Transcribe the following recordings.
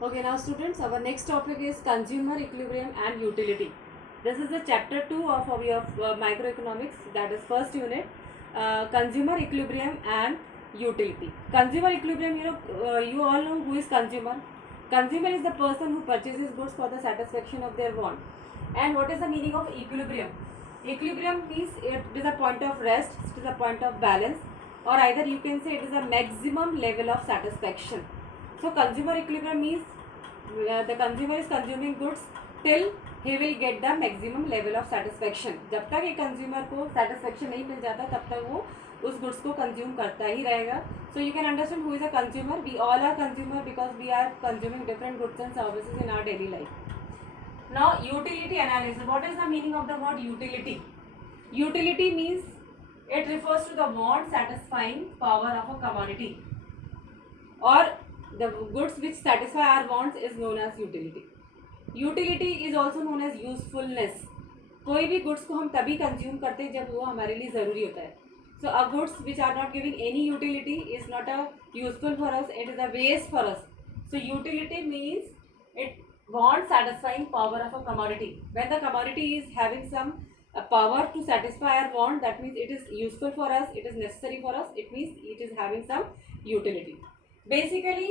Okay, now students, our next topic is consumer equilibrium and utility. This is the chapter 2 of your microeconomics, that is first unit, consumer equilibrium and utility. Consumer equilibrium, you all know who is consumer. Consumer is the person who purchases goods for the satisfaction of their want. And what is the meaning of equilibrium? Equilibrium means it is a point of rest, it is a point of balance, or either you can say it is a maximum level of satisfaction. So consumer equilibrium means the consumer is consuming goods till he will get the maximum level of satisfaction. जब तक एक consumer को satisfaction नहीं मिल जाता तब तक वो उस goods को consume करता ही रहेगा. So you can understand who is a consumer. We all are consumer because we are consuming different goods and services in our daily life. Now utility analysis. What is the meaning of the word utility? Utility means it refers to the want satisfying power of a commodity, or the goods which satisfy our wants is known as utility. Utility is also known as usefulness. कोई भी goods को हम तभी consume करते हैं जब वो हमारे लिए ज़रूरी होता है. So a goods which are not giving any utility is not a useful for us, it is a waste for us. So utility means it want satisfying power of a commodity. When the commodity is having some power to satisfy our want, that means it is useful for us, it is necessary for us, it means it is having some utility. Basically,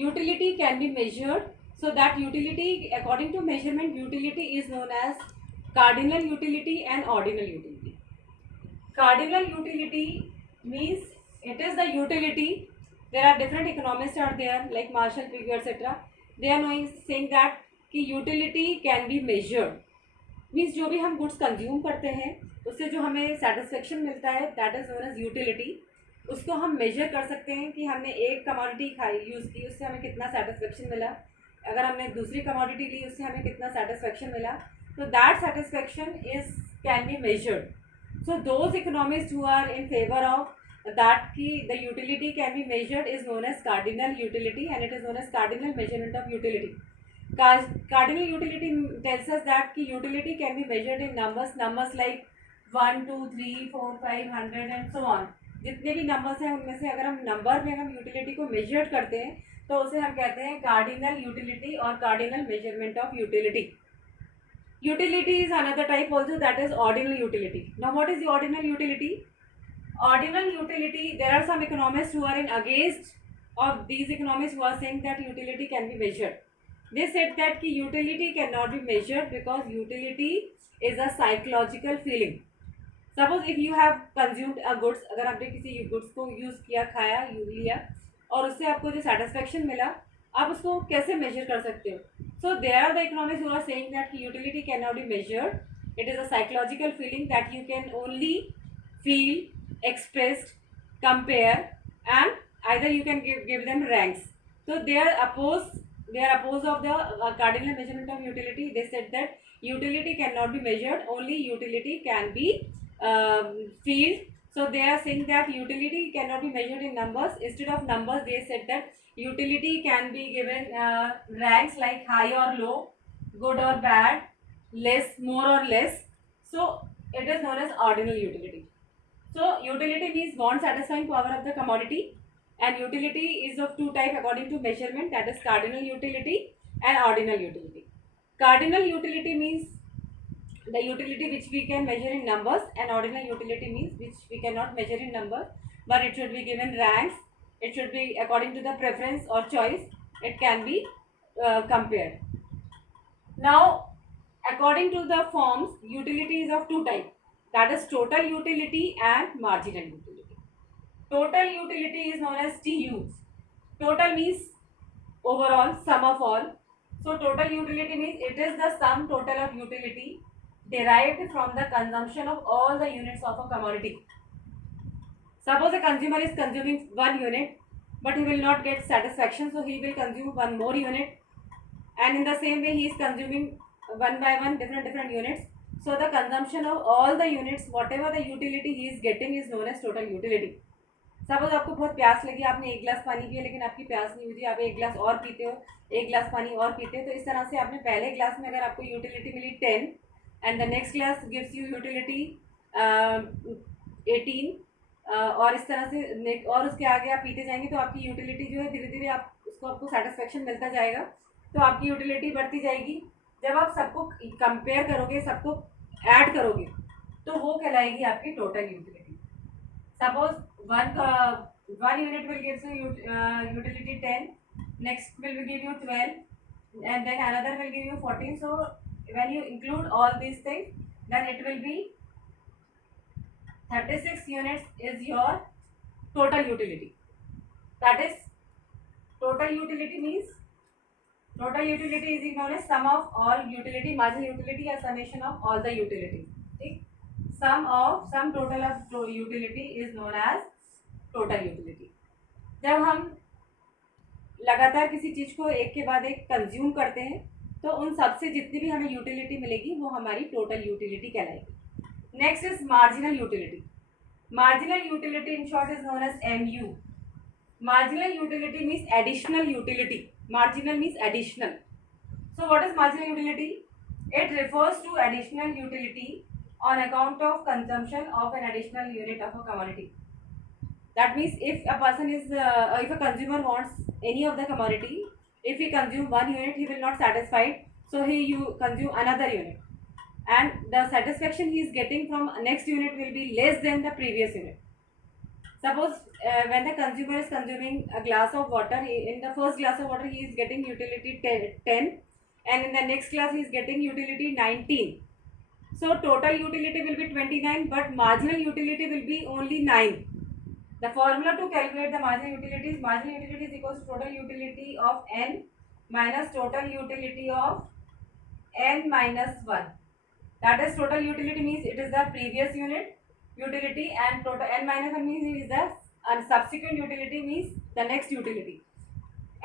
utility can be measured. So that utility, according to measurement, utility is known as cardinal utility and ordinal utility. Cardinal utility means it is the utility. There are different economists are there like Marshall, Pigou, etc. They are knowing saying that कि utility can be measured. Means जो भी हम goods consume करते हैं उससे जो हमें satisfaction मिलता है that is known as utility. उसको हम मेजर कर सकते हैं कि हमने एक कमोडिटी खाई यूज़ की उससे हमें कितना सेटिस्फेक्शन मिला, अगर हमने दूसरी कमोडिटी ली उससे हमें कितना सेटिस्फेक्शन मिला. तो that satisfaction is can be measured. So those economist who are in favour of that ki the utility can be measured is known as cardinal utility, and it is known as cardinal measurement of utility. Cardinal utility tells us that ki utility can be measured in numbers like 1 2 3 4 5 100 and so on. जितने भी numbers हैं उनमें से अगर हम number में हम utility को मेजर करते हैं तो उसे हम कहते हैं कार्डिनल यूटिलिटी और cardinal measurement of utility. Utility is another type also, that is ordinal utility. Now what is the ordinal utility? Ordinal utility, there are some economists who are in against of these economists who are saying that utility can be measured. They said that ki utility cannot be measured because utility is a psychological feeling. Suppose if you have consumed a goods, अगर आपने किसी goods को use किया, खाया, लिया और उससे आपको जो satisfaction मिला आप उसको कैसे measure कर सकते हो? So there are the economists who are saying that utility cannot be measured. It is a psychological feeling that you can only feel, expressed, compare, and either you can give them ranks. So they are opposed of the cardinal measurement of utility. They said that utility cannot be measured, only utility can be feel. So they are saying that utility cannot be measured in numbers. Instead of numbers, they said that utility can be given ranks like high or low, good or bad, less, more or less. So it is known as ordinal utility. So utility means want satisfying power of the commodity, and utility is of two type according to measurement, that is cardinal utility and ordinal utility. Cardinal utility means the utility which we can measure in numbers, and ordinal utility means which we cannot measure in numbers, but it should be given ranks, it should be according to the preference or choice, it can be compared. Now according to the forms, utility is of two types, that is total utility and marginal utility. Total utility is known as TU. Total means overall, sum of all. So total utility means it is the sum total of utility derived from the consumption of all the units of a commodity. Suppose a consumer is consuming 1 unit, but he will not get satisfaction, so he will consume 1 more unit, and in the same way he is consuming one by one different units. So the consumption of all the units, whatever the utility he is getting, is known as total utility. Suppose आपको बहुत प्यास लगी, आपने एक गिलास पानी पिया लेकिन आपकी प्यास नहीं हुई, आप एक गिलास और पीते हो, एक गिलास पानी और पीते हो, तो इस तरह से आपने पहले गिलास में अगर आपको यूटिलिटी मिली 10 एंड द नेक्स्ट गिलास गिव्स यू यूटिलिटी 18 और इस तरह से और उसके आगे आप पीते जाएंगे तो आपकी यूटिलिटी जो है धीरे धीरे आप उसको आपको सेटिस्फेक्शन मिलता जाएगा तो आपकी यूटिलिटी बढ़ती जाएगी। जब आप सबको कंपेयर करोगे, सबको ऐड करोगे, तो वो कहलाएगी आपकी total utility. Suppose one unit will gives you utility 10, next will give you 12, and then another will give you 14. So when you include all these things, then it will be 36 units is your total utility. That is, total utility means, total utility is known as sum of all utility, marginal utility or summation of all the utility. ठीक, sum total of utility is known as total utility. जब हम लगातार किसी चीज को एक के बाद एक कंज्यूम करते हैं तो उन सबसे जितनी भी हमें यूटिलिटी मिलेगी वो हमारी टोटल यूटिलिटी कहलाएगी। Next is marginal utility. Marginal utility in short is known as MU. Marginal utility means additional utility. Marginal means additional. So what is marginal utility? It refers to additional utility on account of consumption of an additional unit of a commodity. That means if a person is if a consumer wants any of the commodity, if he consume one unit he will not satisfied, so you consume another unit, and the satisfaction he is getting from next unit will be less than the previous unit. Suppose when the consumer is consuming a glass of water, in the first glass of water he is getting utility 10, and in the next glass he is getting utility 19. So total utility will be 29, but marginal utility will be only 9. The formula to calculate the marginal utility is equals to total utility of n minus total utility of n minus 1. That is, total utility means it is the previous unit utility, and total n minus 1 means it is the subsequent utility, means the next utility,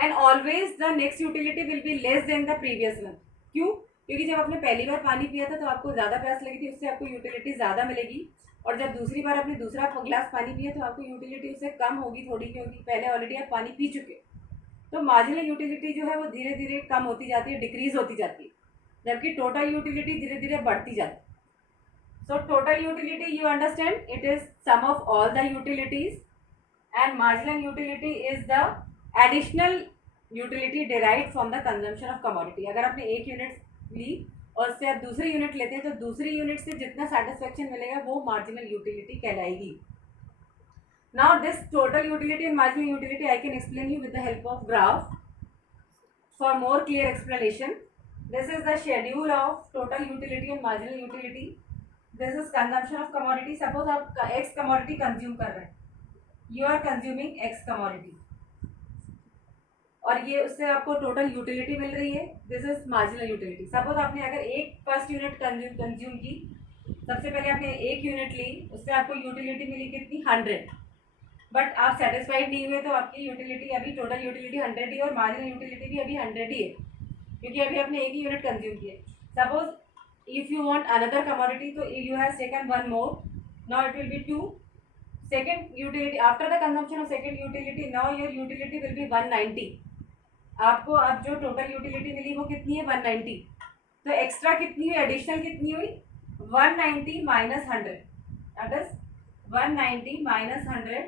and always the next utility will be less than the previous one. क्यों? क्योंकि जब आपने पहली बार पानी पिया था तो आपको ज़्यादा प्यास लगी थी, उससे आपको यूटिलिटी ज़्यादा मिलेगी, और जब दूसरी बार आपने दूसरा ग्लास पानी पिया तो आपको यूटिलिटी उससे कम होगी थोड़ी, क्योंकि पहले ऑलरेडी आप पानी पी चुके। तो मार्जिनल यूटिलिटी जो है वो धीरे धीरे कम होती जाती है, डिक्रीज होती जाती है, जबकि टोटल यूटिलिटी धीरे धीरे बढ़ती जाती है। So total utility, you understand, it is sum of all the utilities, and marginal utility is the additional utility derived from the consumption of commodity. अगर आपने एक यूनिट ली और उससे आप दूसरी यूनिट लेते हैं तो दूसरी यूनिट से जितना सेटिस्फेक्शन मिलेगा वो मार्जिनल यूटिलिटी कहलाएगी। Now this total utility and marginal utility I can explain you with the help of graph. For more clear explanation, this is the schedule of total utility and marginal utility. This is consumption of commodity. Suppose आप X commodity consume कर रहे हैं, you are consuming X commodity, और ये उससे आपको total utility मिल रही है, this is marginal utility. Suppose आपने अगर एक फर्स्ट यूनिट कंज्यूम की, सबसे पहले आपने एक यूनिट ली, उससे आपको यूटिलिटी मिली कितनी 100, बट आप सेटिस्फाइड नहीं हुए तो आपकी यूटिलिटी अभी टोटल यूटिलिटी 100 ही और मार्जिनल यूटिलिटी भी अभी 100 ही है, क्योंकि अभी आपने एक ही यूनिट कंज्यूम किया। Suppose if you want another commodity, so you have taken one more, now it will be 2. Second utility, after the consumption of second utility, now your utility will be 190. आपको अब जो total utility मिली वो कितनी है 190, तो extra कितनी हुई, additional कितनी हुई 190 minus 100, that is 190 minus 100,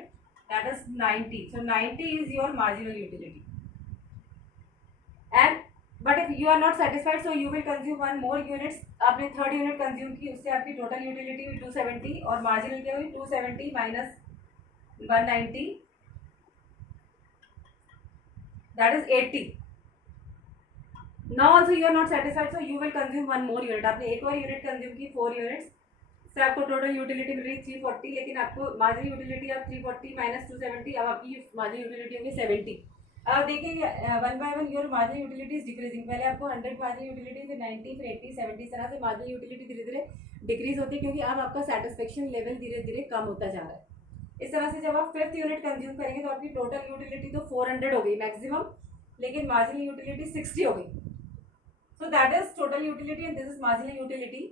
that is 90. So 90 is your marginal utility, and but if you are not satisfied so you will consume one more units. आपने थर्ड यूनिट कंज्यूम की, उससे आपकी टोटल यूटिलिटी हुई 270 और marginal क्या हुई 270 minus 190, that is 80। Now also you are not satisfied so you will consume one more unit. आपने एक और यूनिट कंज्यूम की 4 यूनिट्स से आपको टोटल यूटिलिटी मिल रही 340, लेकिन आपको मार्जिनल यूटिलिटी अब 340 माइनस 270, अब आपकी मार्जिनल यूटिलिटी होगी 70। अब देखिए 1 by 1 your marginal utility is decreasing. पहले आपको 100 मार्जिनल यूटिलिटी, फिर 90, फिर 80, 70, इस तरह से मार्जिनल यूटिलिटी धीरे धीरे डिक्रीज होती है, क्योंकि अब आपका सेटिस्फेक्शन लेवल धीरे धीरे कम होता जा रहा है। इस तरह से जब आप 5th यूनिट कंज्यूम करेंगे तो आपकी टोटल यूटिलिटी तो 400 हो गई मैक्सिमम, लेकिन मार्जिनल यूटिलिटी 60 हो गई। So that is total utility and this is marginal utility.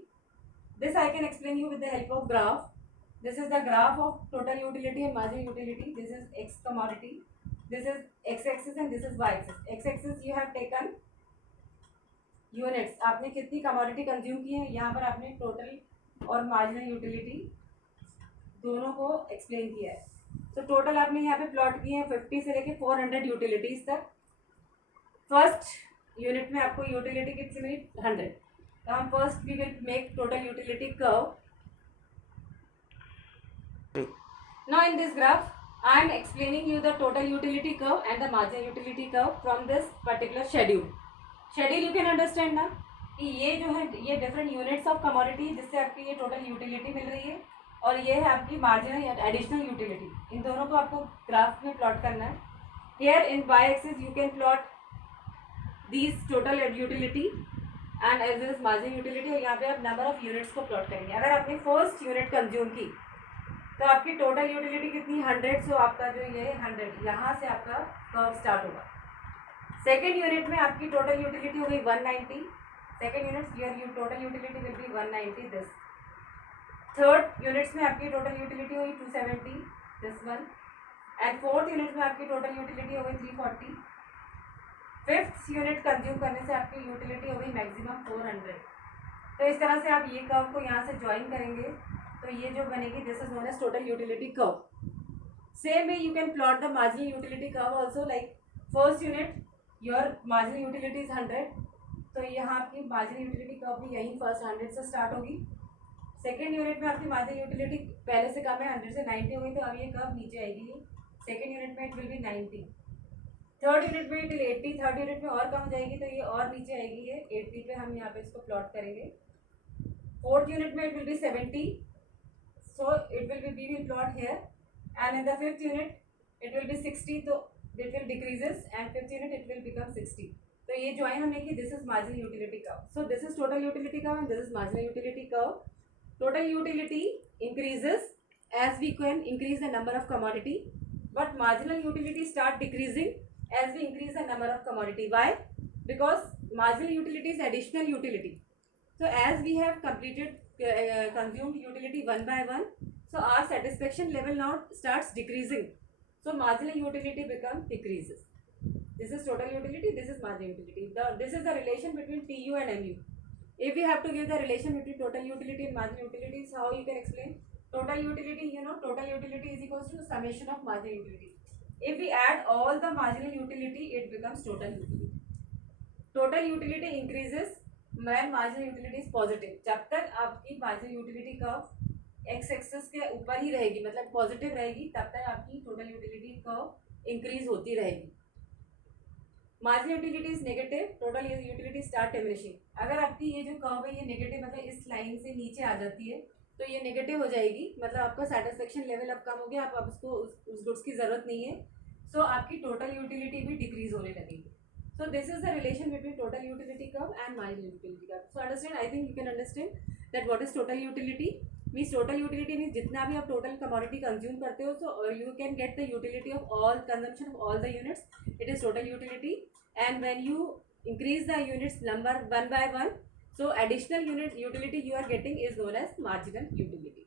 This I can explain you with the help of graph. This is the graph of total utility and marginal utility. This is x commodity, this is x-axis and this is y-axis. x-axis you have taken units, आपने कितनी commodity consume की है, यहाँ पर आपने total और marginal utility दोनों को एक्सप्लेन किया है। तो टोटल आपने यहाँ पे प्लॉट किए हैं 50 से लेके 400 यूटिलिटीज तक, फर्स्ट यूनिट में आपको यूटिलिटी कितनी मिली 100. तो हम first we will make total utility curve. Now in this graph, I am explaining you the total utility curve and the marginal utility curve from this particular schedule. Schedule you can understand ना कि ये जो है ये different units of commodity जिससे आपकी ये total utility मिल रही है और ये है आपकी मार्जिनल या एडिशनल यूटिलिटी. इन दोनों को आपको ग्राफ में प्लॉट करना है. Here in Y axis you can plot these total utility and as well as marginal utility और यहाँ पे आप नंबर ऑफ यूनिट्स को प्लॉट करेंगे. अगर आपने फर्स्ट यूनिट कंज्यूम की तो आपकी टोटल यूटिलिटी कितनी 100. सो आपका जो ये 100 यहाँ से आपका कर्व स्टार्ट होगा. सेकेंड यूनिट में आपकी टोटल यूटिलिटी हो गई 190. Second unit your total utility will be 190 this. Third units में आपकी टोटल यूटिलिटी होगी 270 this one. And fourth unit में आपकी टोटल यूटिलिटी हो गई 340. फिफ्थ यूनिट कंज्यूम करने से आपकी यूटिलिटी हो गई मैक्सिमम 400. तो इस तरह से आप ये कर्व को यहाँ से ज्वाइन करेंगे तो ये जो बनेगी this is known as total utility curve. Same way you can plot the marginal utility curve also. Like first unit your marginal utility is 100. तो यहाँ आपकी मार्जिनल यूटिलिटी कर्व भी यहीं फर्स्ट 100 से स्टार्ट होगी. सेकेंड यूनिट में आपकी marginal utility पहले से कम है 100 से 90 होगी. तो अब ये कर्व नीचे आएगी. सेकेंड यूनिट में it will be 90. Third unit में इट विल 80. थर्ड यूनिट में और कम हो जाएगी तो ये और नीचे आएगी. ये 80 पे हम यहाँ पे इसको प्लॉट करेंगे. फोर्थ यूनिट में it will be 70. So it will be we will plot here, and in the fifth unit it will be 60. So it will decreases and fifth unit it will become 60. तो ये join हमने की this is marginal utility curve. So this is total utility curve and this is marginal utility curve. Total utility increases as we can increase the number of commodity, but marginal utility start decreasing as we increase the number of commodity. Why? Because marginal utility is additional utility. So as we have completed consumed utility one by one, so our satisfaction level now starts decreasing. So marginal utility becomes decreases. This is total utility, this is marginal utility. This is the relation between TU and MU. If we have to give the relation between total utility and marginal utility, so how you can explain? Total utility, you know, total utility is equals to summation of marginal utility. If we add all the marginal utility, it becomes total utility. Total utility increases when marginal utility is positive. जब तक आपकी marginal utility curve x axis के ऊपर ही रहेगी मतलब positive रहेगी तब तक आपकी टोटल यूटिलिटी कर्व इंक्रीज होती रहेगी. Marginal utility is negative, total utility start diminishing. अगर आपकी ये जो कर्व है ये नेगेटिव मतलब इस लाइन से नीचे आ जाती है तो ये नेगेटिव हो जाएगी. मतलब आपका सेटिस्फेक्शन लेवल अब कम हो गया. आप उसको उस गुड्स की ज़रूरत नहीं है. सो आपकी टोटल यूटिलिटी भी डिक्रीज होने लगेगी. So this is the relation between total utility curve and marginal utility curve. So understand, I think you can understand that what is total utility means. Total utility means जितना भी आप total commodity consume करते हो, so you can get the utility of all consumption of all the units. It is total utility. And when you increase the units number one by one, so additional unit utility you are getting is known as marginal utility.